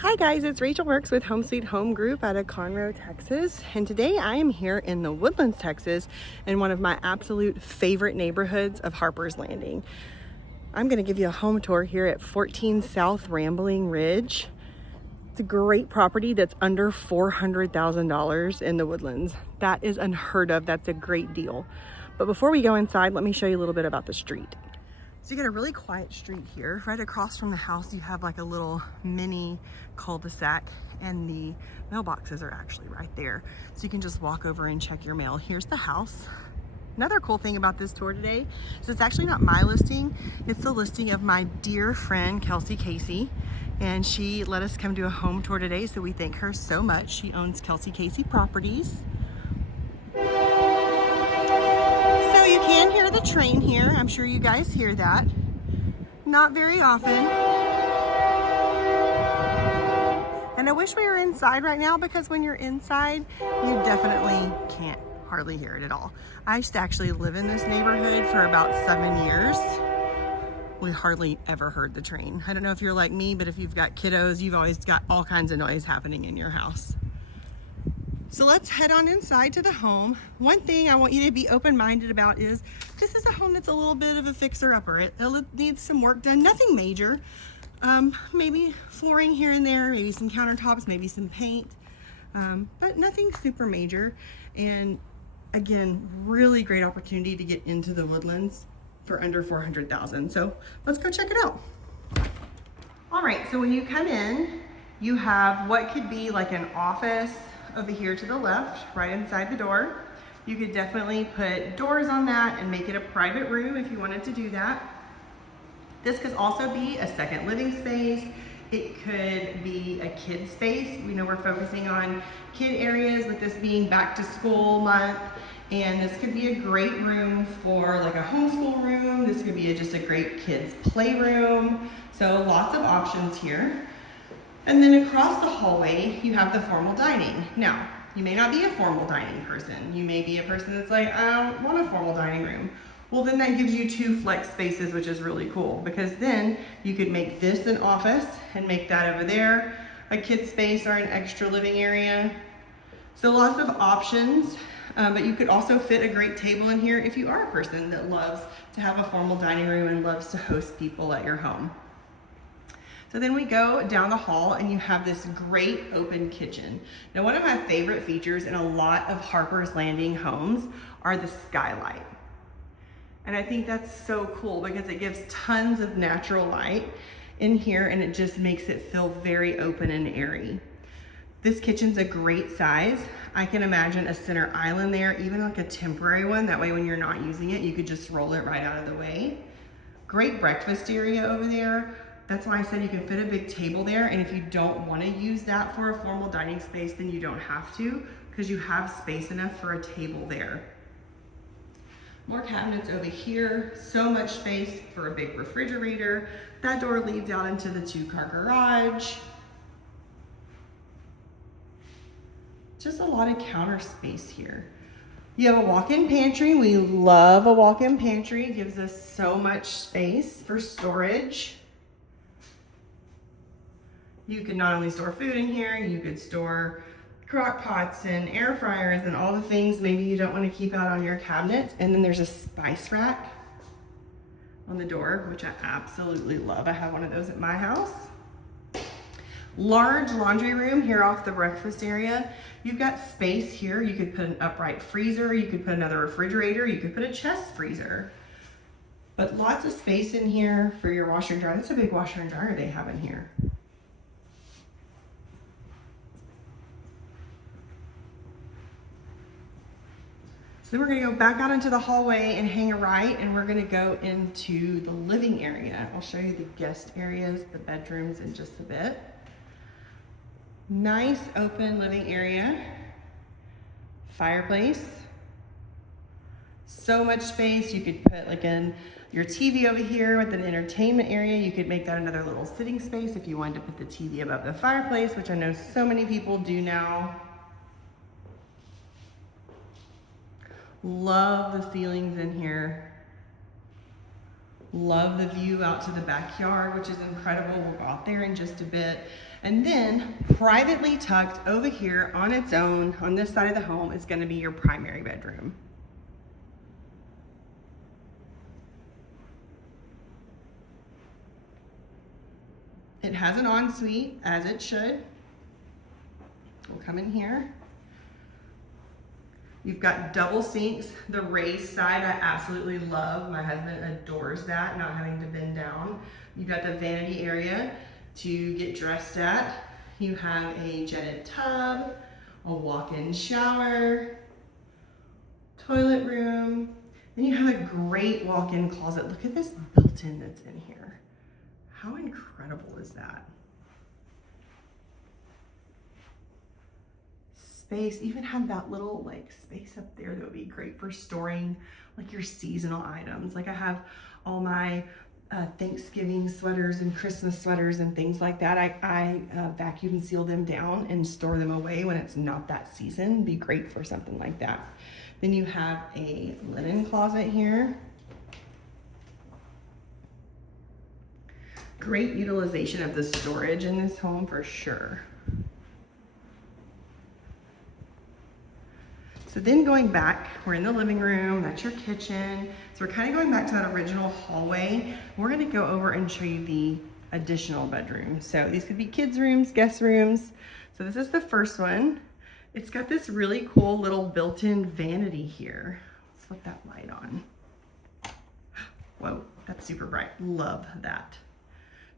Hi guys, it's Rachel Works with Home Sweet Home Group out of Conroe, Texas. And today I am here in the Woodlands, Texas, in one of my absolute favorite neighborhoods of Harper's Landing. I'm gonna give you a home tour here at 14 South Rambling Ridge. It's a great property that's under $400,000 in the Woodlands. That is unheard of, that's a great deal. But before we go inside, let me show you a little bit about the street. So you get a really quiet street here. Right across from the house, you have like a little mini cul-de-sac, and the mailboxes are actually right there. So you can just walk over and check your mail. Here's the house. Another cool thing about this tour today is it's actually not my listing. It's the listing of my dear friend, Kelsey Casey. And she let us come do a home tour today, so we thank her so much. She owns Kelsey Casey Properties. You can hear the train here. I'm sure you guys hear that. Not very often. And I wish we were inside right now, because when you're inside, you definitely can't hardly hear it at all. I used to actually live in this neighborhood for about 7 years. We hardly ever heard the train. I don't know if you're like me, but if you've got kiddos, you've always got all kinds of noise happening in your house. So let's head on inside to the home. One thing I want you to be open-minded about is this is a home that's a little bit of a fixer-upper. It needs some work done, nothing major. Maybe flooring here and there, maybe some countertops, maybe some paint, but nothing super major. And again, really great opportunity to get into the Woodlands for under $400,000. So let's go check it out. All right, so when you come in, you have what could be like an office over here to the left, right inside the door. You could definitely put doors on that and make it a private room if you wanted to do that. This could also be a second living space. It could be a kid space. We know we're focusing on kid areas with this being back to school month. And this could be a great room for like a homeschool room. This could be just a great kids playroom. So lots of options here. And then across the hallway, you have the formal dining. Now, you may not be a formal dining person. You may be a person that's like, I don't want a formal dining room. Well, then that gives you 2 flex spaces, which is really cool, because then you could make this an office and make that over there a kid space or an extra living area. So lots of options, but you could also fit a great table in here if you are a person that loves to have a formal dining room and loves to host people at your home. So then we go down the hall and you have this great open kitchen. Now, one of my favorite features in a lot of Harper's Landing homes are the skylight. And I think that's so cool because it gives tons of natural light in here and it just makes it feel very open and airy. This kitchen's a great size. I can imagine a center island there, even like a temporary one. That way when you're not using it, you could just roll it right out of the way. Great breakfast area over there. That's why I said you can fit a big table there, and if you don't want to use that for a formal dining space, then you don't have to, because you have space enough for a table there. More cabinets over here, so much space for a big refrigerator. That door leads out into the 2-car garage. Just a lot of counter space here. You have a walk-in pantry. We love a walk-in pantry. It gives us so much space for storage. You could not only store food in here, you could store crock pots and air fryers and all the things maybe you don't want to keep out on your cabinets. And then there's a spice rack on the door, which I absolutely love. I have one of those at my house. Large laundry room here off the breakfast area. You've got space here. You could put an upright freezer, you could put another refrigerator, you could put a chest freezer. But lots of space in here for your washer and dryer. That's a big washer and dryer they have in here. So then we're gonna go back out into the hallway and hang a right, and we're gonna go into the living area. I'll show you the guest areas, the bedrooms in just a bit. Nice open living area. Fireplace. So much space. You could put like your TV over here with an entertainment area. You could make that another little sitting space if you wanted to put the TV above the fireplace, which I know so many people do now. Love the ceilings in here. Love the view out to the backyard, which is incredible. We'll go out there in just a bit. And then privately tucked over here on its own, on this side of the home, is gonna be your primary bedroom. It has an ensuite, as it should. We'll come in here. You've got double sinks. The raised side I absolutely love. My husband adores that, not having to bend down. You've got the vanity area to get dressed at. You have a jetted tub, a walk-in shower, toilet room. Then you have a great walk-in closet. Look at this built-in that's in here. How incredible is that? Space, even have that little like space up there that would be great for storing like your seasonal items. Like I have all my Thanksgiving sweaters and Christmas sweaters and things like that. I vacuum seal them down and store them away when it's not that season. Be great for something like that. Then you have a linen closet here. Great utilization of the storage in this home for sure. So then going back, we're in the living room, that's your kitchen. So we're kind of going back to that original hallway. We're gonna go over and show you the additional bedrooms. So these could be kids' rooms, guest rooms. So this is the first one. It's got this really cool little built-in vanity here. Let's put that light on. Whoa, that's super bright. Love that.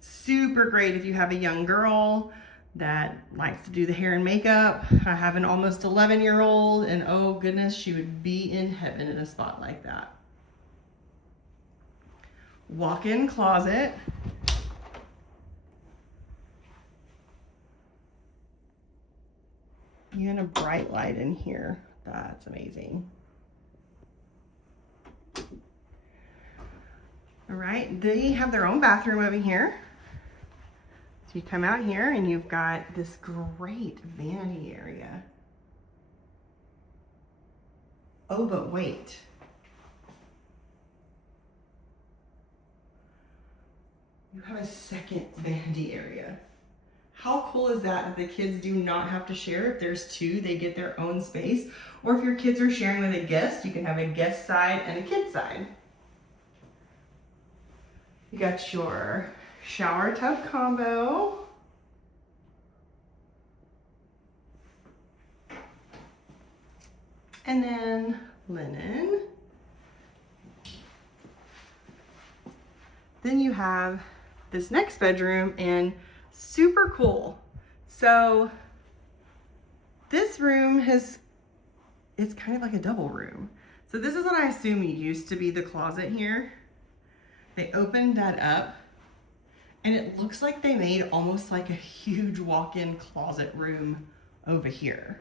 Super great if you have a young girl that likes to do the hair and makeup. I have an almost 11-year-old and oh goodness, she would be in heaven in a spot like that. Walk-in closet. Even a bright light in here. That's amazing. All right, they have their own bathroom over here. So you come out here and you've got this great vanity area. Oh, but wait. You have a second vanity area. How cool is that the kids do not have to share? If there's two, they get their own space. Or if your kids are sharing with a guest, you can have a guest side and a kid side. You got your shower tub combo. And then linen. Then you have this next bedroom and super cool. So this room it's kind of like a double room. So this is what I assume used to be the closet here. They opened that up and it looks like they made almost like a huge walk-in closet room over here.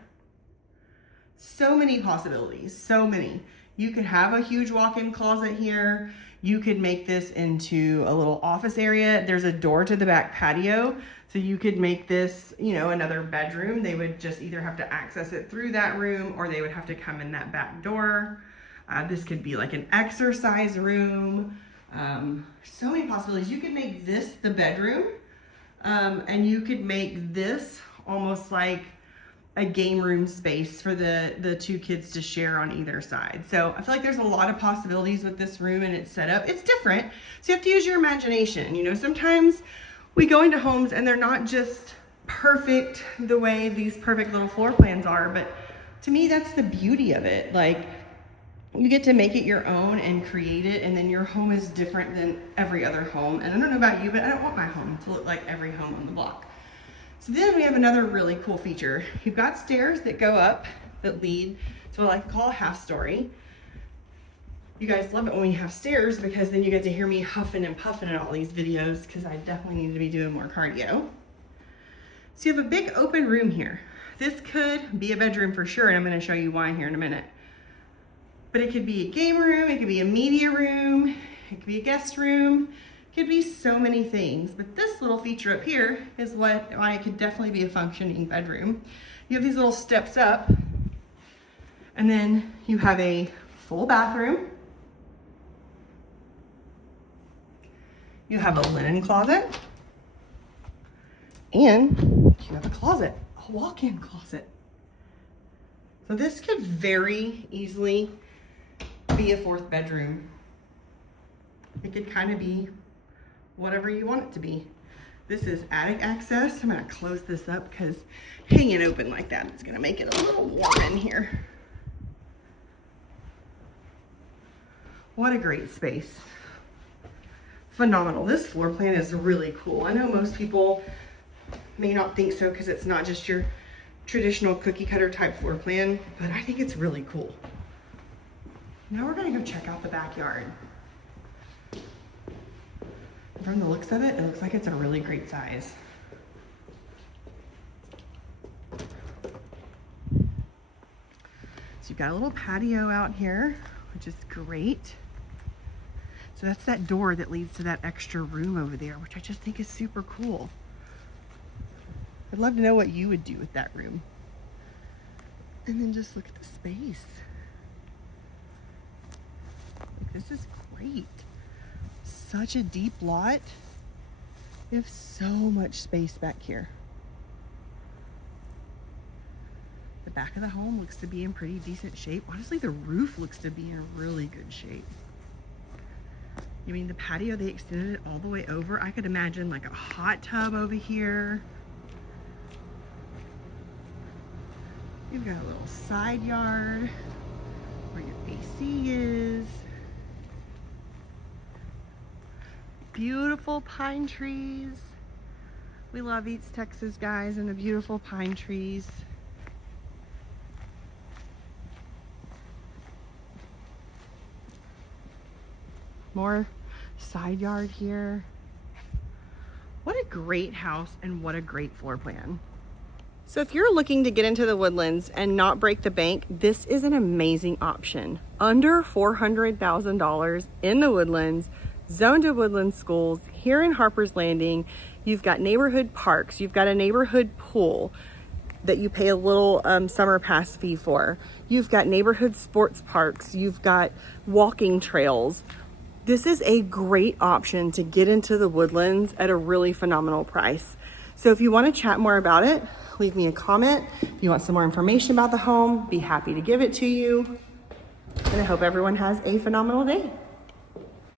So many possibilities, so many. You could have a huge walk-in closet here. You could make this into a little office area. There's a door to the back patio. So you could make this, you know, another bedroom. They would just either have to access it through that room or they would have to come in that back door. This could be like an exercise room. So many possibilities. You could make this the bedroom, and you could make this almost like a game room space for the two kids to share on either side. So I feel like there's a lot of possibilities with this room and its setup. It's different, so you have to use your imagination. You know, sometimes we go into homes and they're not just perfect the way these perfect little floor plans are, but to me, that's the beauty of it. Like, you get to make it your own and create it, and then your home is different than every other home. And I don't know about you, but I don't want my home to look like every home on the block. So then we have another really cool feature. You've got stairs that go up that lead to what I like to call a half story. You guys love it when we have stairs because then you get to hear me huffing and puffing in all these videos because I definitely need to be doing more cardio. So you have a big open room here. This could be a bedroom for sure, and I'm going to show you why here in a minute. But it could be a game room, it could be a media room, it could be a guest room, it could be so many things. But this little feature up here is why it could definitely be a functioning bedroom. You have these little steps up, and then you have a full bathroom. You have a linen closet. And you have a closet, a walk-in closet. So this could very easily be a 4th bedroom. It could kind of be whatever you want it to be. This is attic access. I'm gonna close this up because hanging open like that is gonna make it a little warm in here. What a great space. Phenomenal. This floor plan is really cool. I know most people may not think so because it's not just your traditional cookie cutter type floor plan, but I think it's really cool. Now we're gonna go check out the backyard. From the looks of it, it looks like it's a really great size. So you've got a little patio out here, which is great. So that's that door that leads to that extra room over there, which I just think is super cool. I'd love to know what you would do with that room. And then just look at the space. Like, this is great. Such a deep lot. You have so much space back here. The back of the home looks to be in pretty decent shape. Honestly, the roof looks to be in really good shape. I mean, the patio, they extended it all the way over. I could imagine like a hot tub over here. You've got a little side yard where your AC is. Beautiful pine trees. We love East Texas, guys, and the beautiful pine trees. More side yard here. What a great house and what a great floor plan. So if you're looking to get into the Woodlands and not break the bank, this is an amazing option. Under $400,000 in the Woodlands, zoned to Woodlands schools, here in Harper's Landing. You've got neighborhood parks, you've got a neighborhood pool that you pay a little summer pass fee for. You've got neighborhood sports parks, you've got walking trails. This is a great option to get into the Woodlands at a really phenomenal price. So if you want to chat more about it, leave me a comment. If you want some more information about the home, be happy to give it to you. And I hope everyone has a phenomenal day.